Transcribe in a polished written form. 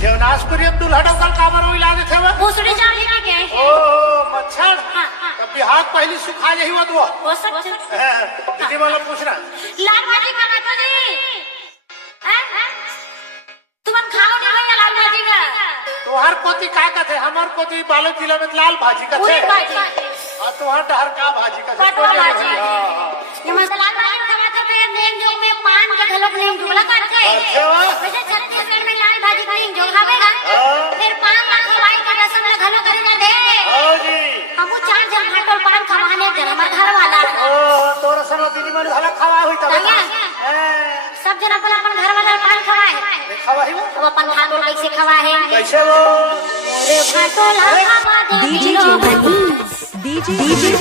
जेवणासपुरी दूल्हा डोकल काबर होई लागे थे वो उसने जान लेके गए ओ मच्छर तब बिहार पहली सुखा यही वो दुआ वो सब दीदी बोलो पूछना लाल भाजी का मत जी तुम खाओ नहीं ना लाल भाजी का तोहर पोती का थे हमार पोती बालक जिला में लाल भाजी का थे और तोहर डहर का भाजी का ये मसाला भाजी खावा तो फिर नेम जो में पान के घलोक नेम ढोला काट के वैसे छत्तीसगढ़ में लाल भाजी का जो खावेगा फिर पान खवाई का रसम में घलो करे ना दे हां जी हमू चार जन भाटो पान खवाने जरा मत घर वाला ओ तोरा सनो दीदी मन भला खवा होई तब सब जन अपन अपन घर वाला पान खवाए खवा ही अब अपन भाटो कैसे खवा है कैसे वो रे भाटो ला खवा दे डीजे